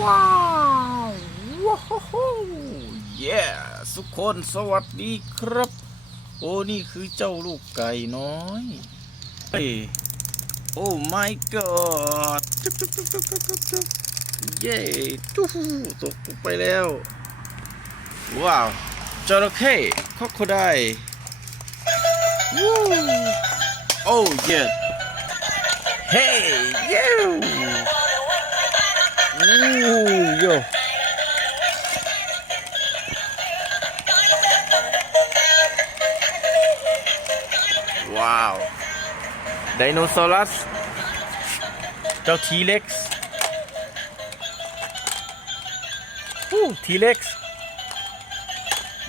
ว้าวว้าวเย้ทุกคนสวัสดีครับ โอ้นี่คือเจ้าลูกไก่น้อยเฮ้ยโอ้ my god จุ๊บจุ๊บจุ๊บจุ๊บจุ๊บจุ๊บจุ๊บเย้ตู้ตกไปแล้ว ว้าวจระเข้คอคได้วู้โอ้เย้เฮ้ยเย้ วู้โยว้าวไดโนเสาร์สเจ้าทีเล็กซ์ฮู้ทีเล็กซ์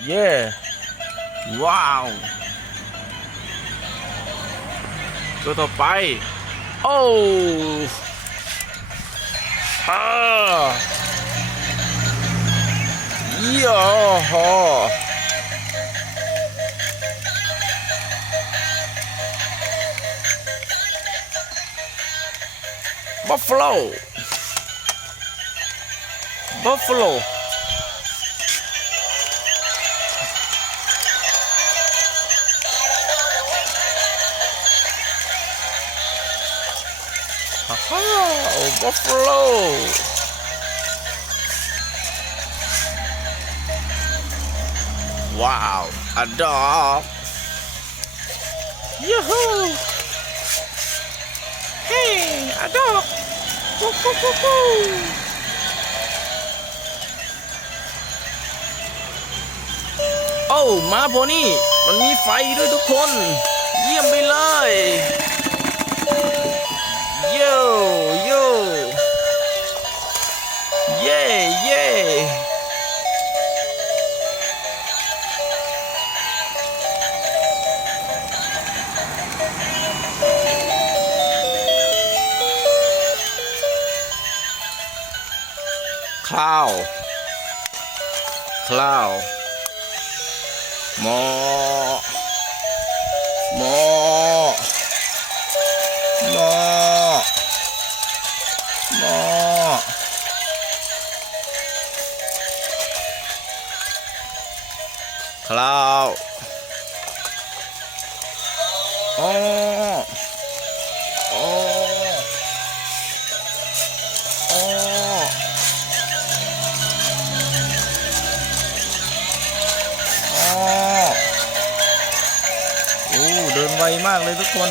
เย้ว้าว ตัวต่อไป โอ้ ฮ่าย่อฮอ Buffalo Buffalo ฮ่าฮ่า Buffalo ว้าว a dog Yahoo! Hey, a dog! Woo, woo, woo, woo. โอ้มาโพนี่มันมีไฟด้วยทุกคน เยี่ยมไปเลย โยโยเย่เย่คลาวคลาวหมอหมอ หมอคลาวอ๋ออ๋ออ๋ออ๋อโอ้เดินไวมากเลยทุกคน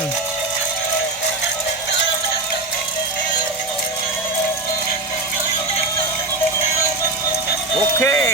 Okay.